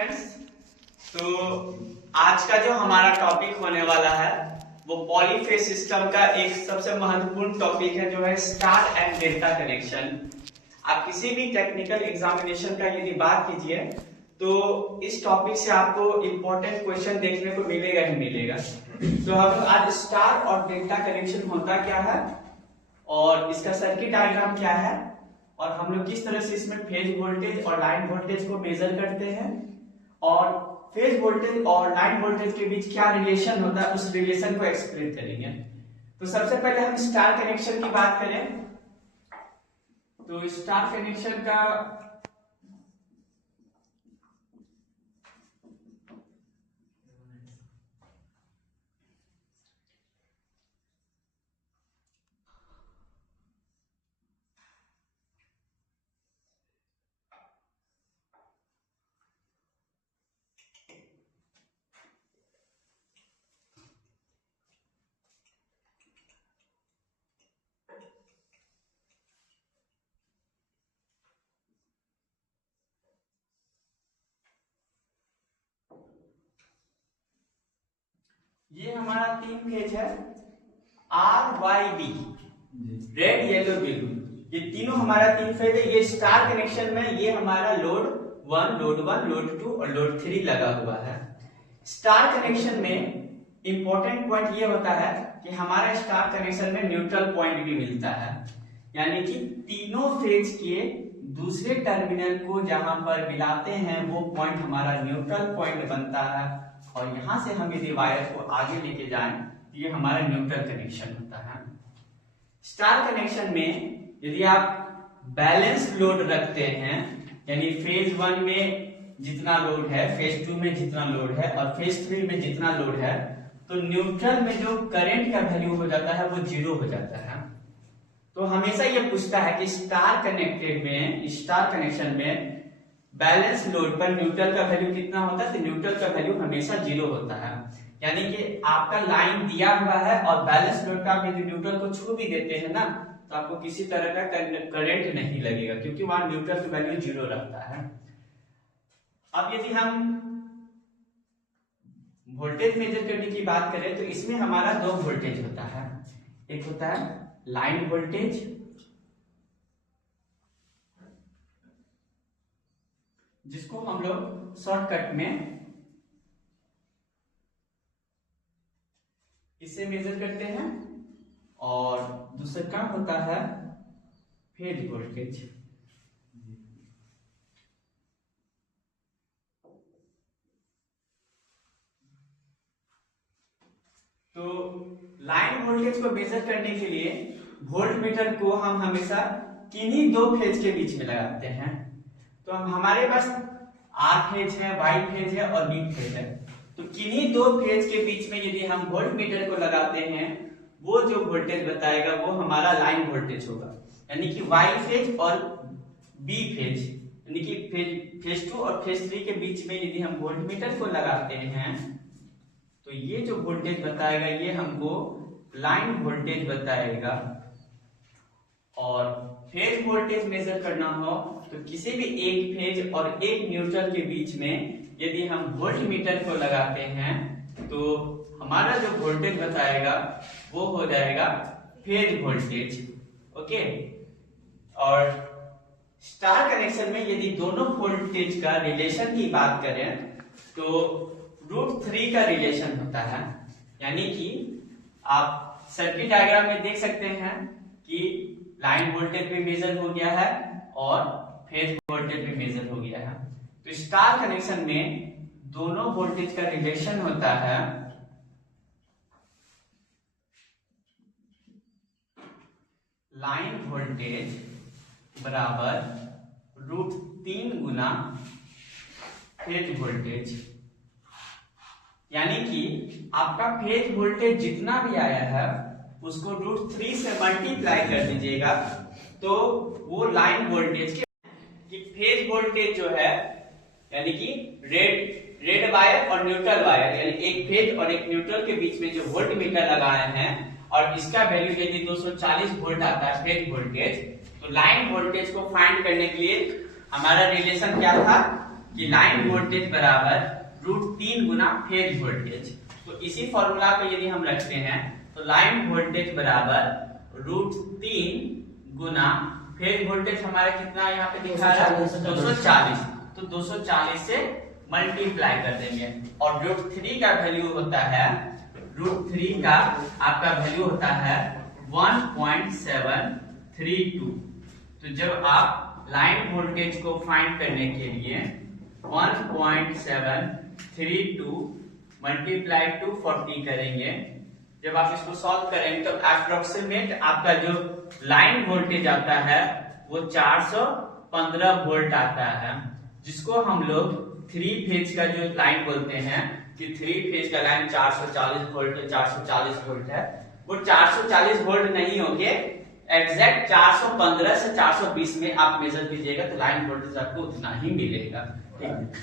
Friends, तो आज का जो हमारा टॉपिक होने वाला है वो पॉलीफेज सिस्टम का एक सबसे महत्वपूर्ण टॉपिक है जो है स्टार एंड डेल्टा कनेक्शन। आप किसी भी टेक्निकल एग्जामिनेशन का यदि बात कीजिए तो इस टॉपिक से आपको इंपॉर्टेंट क्वेश्चन देखने को मिलेगा ही मिलेगा। तो हम आज स्टार और डेल्टा कनेक्शन होता क्या है और इसका सर्किट डायग्राम क्या है और हम लोग किस तरह से इसमें फेज वोल्टेज और लाइन वोल्टेज को मेजर करते हैं और फेज वोल्टेज और लाइन वोल्टेज के बीच क्या रिलेशन होता है उस रिलेशन को एक्सप्लेन करेंगे। तो सबसे पहले हम स्टार कनेक्शन की बात करें तो स्टार कनेक्शन का ये हमारा तीन फेज है R Y B, red yellow blue, ये तीनों हमारा तीन फेज है। ये स्टार कनेक्शन में ये हमारा लोड 1, लोड 2 और लोड 3 लगा हुआ है। स्टार कनेक्शन में इंपॉर्टेंट पॉइंट ये होता है कि हमारा स्टार कनेक्शन में न्यूट्रल पॉइंट भी मिलता है, यानी कि तीनों फेज के दूसरे टर्मिनल को जहां पर मिलाते हैं वो पॉइंट हमारा न्यूट्रल पॉइंट बनता है और यहां से हम यदि वायर को आगे लेके जाएं तो ये हमारा न्यूट्रल कनेक्शन होता है। स्टार कनेक्शन में यदि आप बैलेंस लोड रखते हैं यानी फेज 1 में जितना लोड है, फेज 2 में जितना लोड है और फेज 3 में जितना लोड है, तो न्यूट्रल में जो करंट का वैल्यू हो जाता है वो 0 हो जाता है। तो हमेशा ये पूछता है कि स्टार कनेक्शन में बैलेंस लोड पर न्यूट्रल का वैल्यू कितना होता है, तो न्यूट्रल का वैल्यू हमेशा 0 होता है। यानी कि आपका लाइन दिया हुआ है और बैलेंस लोड का आप यदि न्यूट्रल को छू भी देते हैं ना तो आपको किसी तरह का करंट नहीं लगेगा क्योंकि वहां न्यूट्रल का वैल्यू 0 रहता है। अब यदि हम वोल्टेज मेजर करने की बात करें तो इसमें हमारा दो वोल्टेज होता है, एक होता है लाइन वोल्टेज जिसको हम लोग शॉर्टकट में इससे मेजर करते हैं और दूसरा का होता है फेज वोल्टेज। तो लाइन वोल्टेज को मेजर करने के लिए वोल्ट मीटर को हम हमेशा किन्हीं दो फेज के बीच में लगाते हैं। तो हमारे पास आर फेज है, वाई फेज है और बी फेज है। तो किन्हीं दो फेज के बीच में यदि हम वोल्ट मीटर को लगाते हैं वो जो वोल्टेज बताएगा वो हमारा लाइन वोल्टेज होगा, यानी कि वाई फेज और बी फेज यानी कि फेज 2 और फेज 3 के बीच में यदि हम वोल्ट मीटर को लगाते हैं तो ये जो वोल्टेज बताएगा ये हमको लाइन वोल्टेज बताएगा। और फेज वोल्टेज मेजर करना हो तो किसी भी एक फेज और एक न्यूट्रल के बीच में यदि हम वोल्ट मीटर को लगाते हैं तो हमारा जो वोल्टेज बताएगा वो हो जाएगा फेज वोल्टेज। ओके, और स्टार कनेक्शन में यदि दोनों वोल्टेज का रिलेशन की बात करें तो √3 का रिलेशन होता है, यानी कि आप सर्किट डायग्राम में देख सकते हैं कि लाइन वोल्टेज भी मेजर हो गया है और फेज वोल्टेज भी मेजर हो गया है। तो स्टार कनेक्शन में दोनों वोल्टेज का रिलेशन होता है लाइन वोल्टेज बराबर √3 गुना फेज वोल्टेज, यानी कि आपका फेज वोल्टेज जितना भी आया है उसको √3 से मल्टीप्लाई कर दीजिएगा तो वो लाइन वोल्टेज के फेज वोल्टेज जो है यानी कि रेड वायर और न्यूट्रल वायर यानी एक फेज और एक न्यूट्रल के बीच में जो वोल्ट मीटर लगाए हैं और इसका वैल्यू यदि 240 वोल्ट आता है फेज वोल्टेज, तो लाइन वोल्टेज को फाइंड करने के लिए हमारा रिलेशन क्या था कि लाइन वोल्टेज बराबर √3 गुना फेज वोल्टेज। तो इसी फॉर्मूला को यदि हम रखते हैं तो लाइन वोल्टेज बराबर √3 गुना फेज वोल्टेज हमारा कितना यहाँ पे दिखा रहा है 240। तो 240 से मल्टीप्लाई कर देंगे और √3 का वैल्यू होता है √3 का आपका वैल्यू होता है 1.732। तो जब आप लाइन वोल्टेज को फाइंड करने के लिए 1.732 मल्टीप्लाई टू 40 करेंगे, जब आप इसको सॉल्व करेंगे तो अप्रोक्सीमेट आपका जो लाइन वोल्टेज आता है वो 415 वोल्ट आता है, जिसको हम लोग 3 फेज का जो लाइन बोलते हैं कि 3 फेज का लाइन 440 वोल्ट 440 वोल्ट है, वो 440 वोल्ट नहीं होंगे, एग्जैक्ट 415 से 420 में आप मेजर कीजिएगा तो लाइन वोल्टेज आपको उतना ही मिलेगा। ठीक है।